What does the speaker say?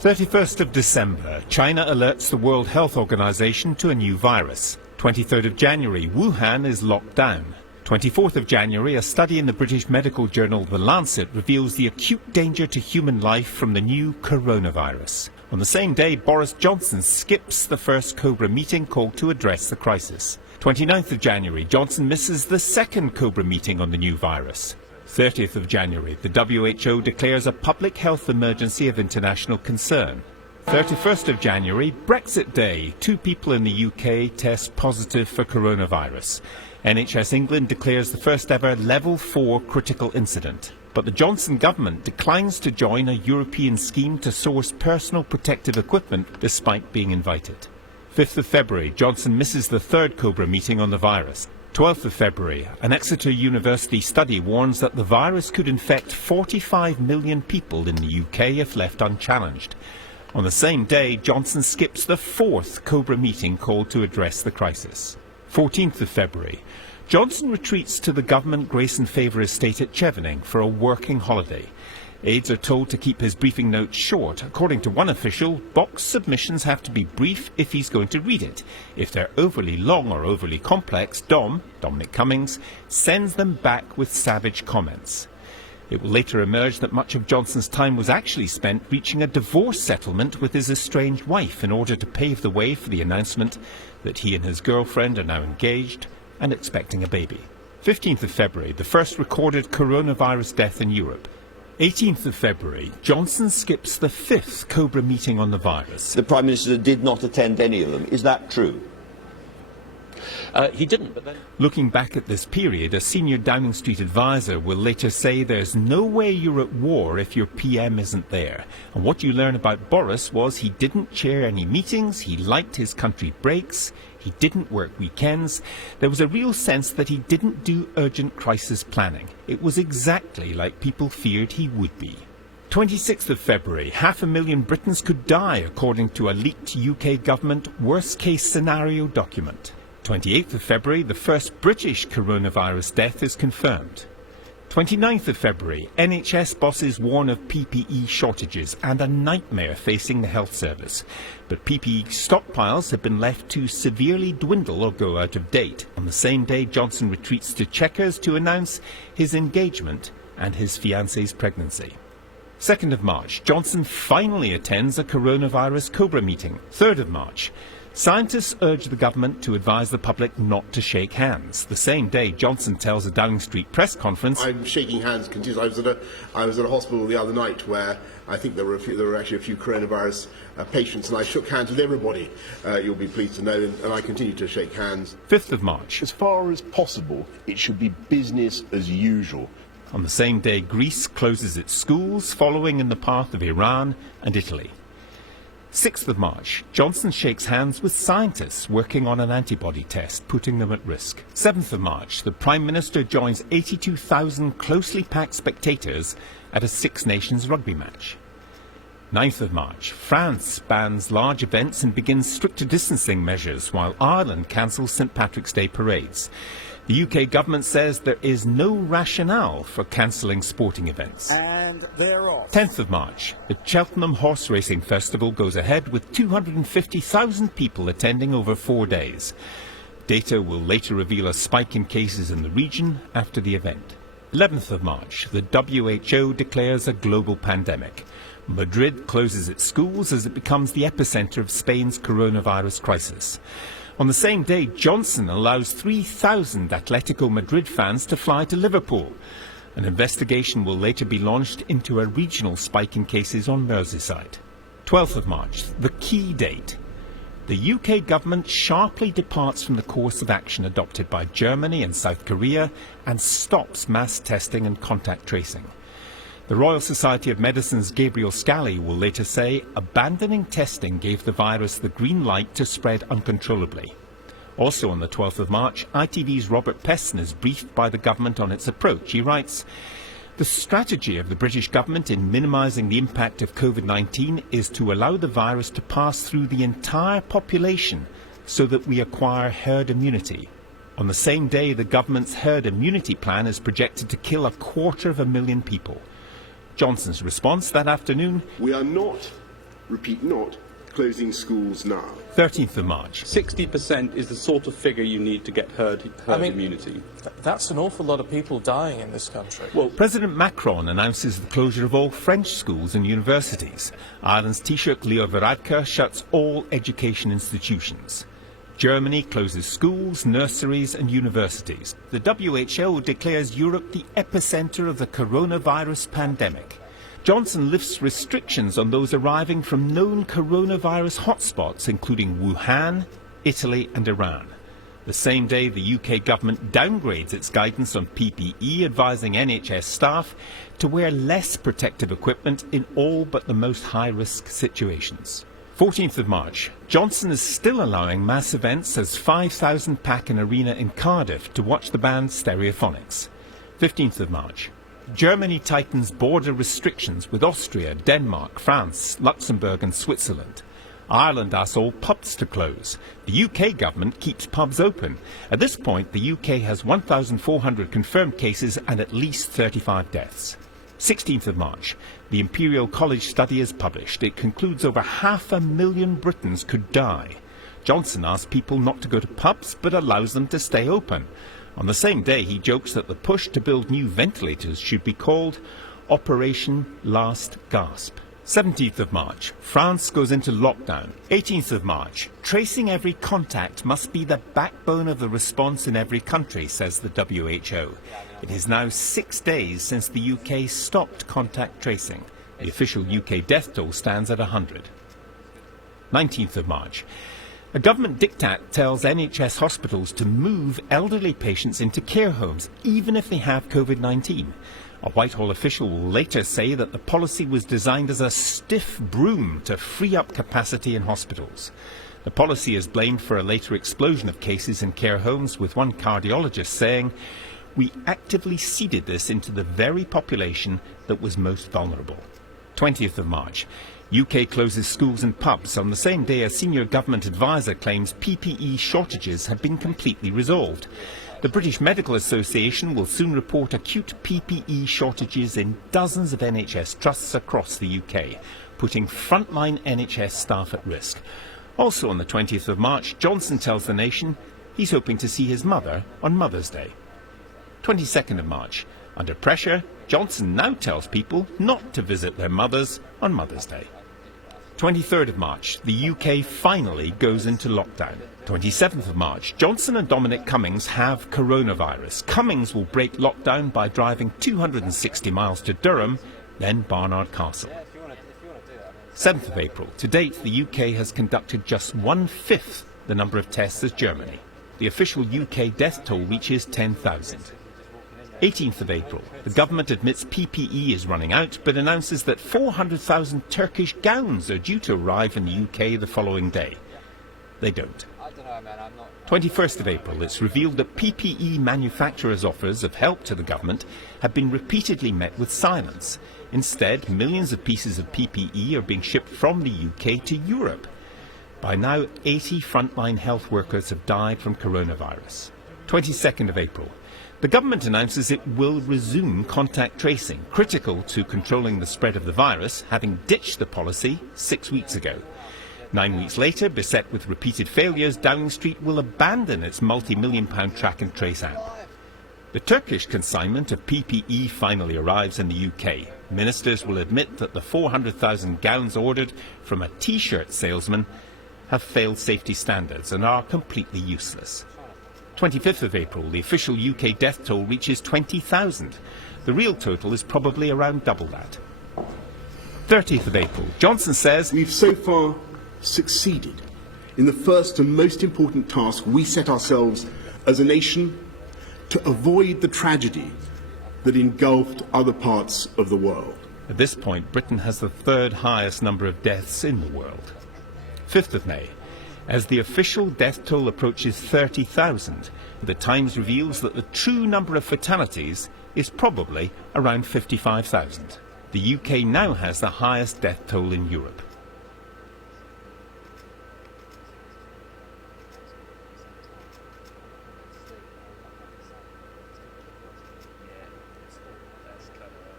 31st of December, China alerts the World Health Organization to a new virus. 23rd of January, Wuhan is locked down. 24th of January, a study in the British medical journal The Lancet reveals the acute danger to human life from the new coronavirus. On the same day, Boris Johnson skips the first Cobra meeting called to address the crisis. 29th of January, Johnson misses the second Cobra meeting on the new virus. 30th of January, the WHO declares a public health emergency of international concern. 31st of January, Brexit Day. 2 people in the UK test positive for coronavirus. NHS England declares the first ever level 4 critical incident. But the Johnson government declines to join a European scheme to source personal protective equipment despite being invited. 5th of February, Johnson misses the third Cobra meeting on the virus. 12th of February, an Exeter University study warns that the virus could infect 45 million people in the UK if left unchallenged. On the same day, Johnson skips the fourth Cobra meeting called to address the crisis. 14th of February, Johnson retreats to the government grace and favour estate at Chevening for a working holiday. Aides are told to keep his briefing notes short. According to one official, box submissions have to be brief if he's going to read it. If they're overly long or overly complex, Dominic Cummings, sends them back with savage comments. It will later emerge that much of Johnson's time was actually spent reaching a divorce settlement with his estranged wife in order to pave the way for the announcement that he and his girlfriend are now engaged and expecting a baby. 15th of February, the first recorded coronavirus death in Europe. 18th of February, Johnson skips the fifth Cobra meeting on the virus. The Prime Minister did not attend any of them. Is that true? He didn't, but then... Looking back at this period, a senior Downing Street advisor will later say there's no way you're at war if your PM isn't there. And what you learn about Boris was he didn't chair any meetings, he liked his country breaks, he didn't work weekends. There was a real sense that he didn't do urgent crisis planning. It was exactly like people feared he would be. 26th of February, 500,000 Britons could die according to a leaked UK government worst-case scenario document. 28th of February, the first British coronavirus death is confirmed. 29th of February, NHS bosses warn of PPE shortages and a nightmare facing the health service. But PPE stockpiles have been left to severely dwindle or go out of date. On the same day, Johnson retreats to Chequers to announce his engagement and his fiancée's pregnancy. 2nd of March, Johnson finally attends a coronavirus Cobra meeting. 3rd of March, scientists urge the government to advise the public not to shake hands. The same day, Johnson tells a Downing Street press conference, I'm shaking hands continuously. I was at a hospital the other night where I think there were actually a few coronavirus patients, and I shook hands with everybody, you'll be pleased to know, and I continue to shake hands. 5th of March. As far as possible, it should be business as usual. On the same day, Greece closes its schools, following in the path of Iran and Italy. 6th of March, Johnson shakes hands with scientists working on an antibody test, putting them at risk. 7th of March, the Prime Minister joins 82,000 closely packed spectators at a Six Nations rugby match. 9th of March, France bans large events and begins stricter distancing measures, while Ireland cancels St Patrick's Day parades. The UK government says there is no rationale for cancelling sporting events. And they're off. 10th of March, the Cheltenham Horse Racing Festival goes ahead with 250,000 people attending over 4 days. Data will later reveal a spike in cases in the region after the event. 11th of March, the WHO declares a global pandemic. Madrid closes its schools as it becomes the epicentre of Spain's coronavirus crisis. On the same day, Johnson allows 3,000 Atletico Madrid fans to fly to Liverpool. An investigation will later be launched into a regional spike in cases on Merseyside. 12th of March, the key date. The UK government sharply departs from the course of action adopted by Germany and South Korea and stops mass testing and contact tracing. The Royal Society of Medicine's Gabriel Scally will later say abandoning testing gave the virus the green light to spread uncontrollably. Also on the 12th of March, ITV's Robert Peston is briefed by the government on its approach. He writes, "The strategy of the British government in minimising the impact of COVID-19 is to allow the virus to pass through the entire population so that we acquire herd immunity." On the same day, the government's herd immunity plan is projected to kill 250,000 people. Johnson's response that afternoon: We are not repeat not, closing schools now. 13th of March. 60% is the sort of figure you need to get herd immunity. That's an awful lot of people dying in this country. Well, President Macron announces the closure of all French schools and universities. Ireland's Taoiseach Leo Varadkar shuts all education institutions. Germany closes schools, nurseries and universities. The WHO declares Europe the epicenter of the coronavirus pandemic. Johnson lifts restrictions on those arriving from known coronavirus hotspots, including Wuhan, Italy and Iran. The same day, the UK government downgrades its guidance on PPE, advising NHS staff to wear less protective equipment in all but the most high-risk situations. 14th of March. Johnson is still allowing mass events as 5,000 pack an arena in Cardiff to watch the band Stereophonics. 15th of March. Germany tightens border restrictions with Austria, Denmark, France, Luxembourg and Switzerland. Ireland asks all pubs to close. The UK government keeps pubs open. At this point, the UK has 1,400 confirmed cases and at least 35 deaths. 16th of March. The Imperial College study is published. It concludes over 500,000 Britons could die. Johnson asks people not to go to pubs, but allows them to stay open. On the same day, he jokes that the push to build new ventilators should be called Operation Last Gasp. 17th of March. France goes into lockdown. 18th of March. Tracing every contact must be the backbone of the response in every country, says the WHO. It is now 6 days since the UK stopped contact tracing. The official UK death toll stands at 100. 19th of March. A government diktat tells NHS hospitals to move elderly patients into care homes, even if they have COVID-19. A Whitehall official will later say that the policy was designed as a stiff broom to free up capacity in hospitals. The policy is blamed for a later explosion of cases in care homes, with one cardiologist saying, "We actively seeded this into the very population that was most vulnerable." 20th of March. UK closes schools and pubs on the same day a senior government advisor claims PPE shortages have been completely resolved. The British Medical Association will soon report acute PPE shortages in dozens of NHS trusts across the UK, putting frontline NHS staff at risk. Also on the 20th of March, Johnson tells the nation he's hoping to see his mother on Mother's Day. 22nd of March. Under pressure, Johnson now tells people not to visit their mothers on Mother's Day. 23rd of March, the UK finally goes into lockdown. 27th of March, Johnson and Dominic Cummings have coronavirus. Cummings will break lockdown by driving 260 miles to Durham, then Barnard Castle. 7th of April, to date the UK has conducted just 1/5 the number of tests as Germany. The official UK death toll reaches 10,000. 18th of April, the government admits PPE is running out, but announces that 400,000 Turkish gowns are due to arrive in the UK the following day. They don't. 21st of April, it's revealed that PPE manufacturers' offers of help to the government have been repeatedly met with silence. Instead, millions of pieces of PPE are being shipped from the UK to Europe. By now, 80 frontline health workers have died from coronavirus. 22nd of April. The government announces it will resume contact tracing, critical to controlling the spread of the virus, having ditched the policy 6 weeks ago. 9 weeks later, beset with repeated failures, Downing Street will abandon its multi-million-pound track and trace app. The Turkish consignment of PPE finally arrives in the UK. Ministers will admit that the 400,000 gowns ordered from a T-shirt salesman have failed safety standards and are completely useless. 25th of April, the official UK death toll reaches 20,000. The real total is probably around double that. 30th of April, Johnson says, We've so far succeeded in the first and most important task we set ourselves as a nation, to avoid the tragedy that engulfed other parts of the world. At this point, Britain has the third highest number of deaths in the world. 5th of May. As the official death toll approaches 30,000, the Times reveals that the true number of fatalities is probably around 55,000. The UK now has the highest death toll in Europe.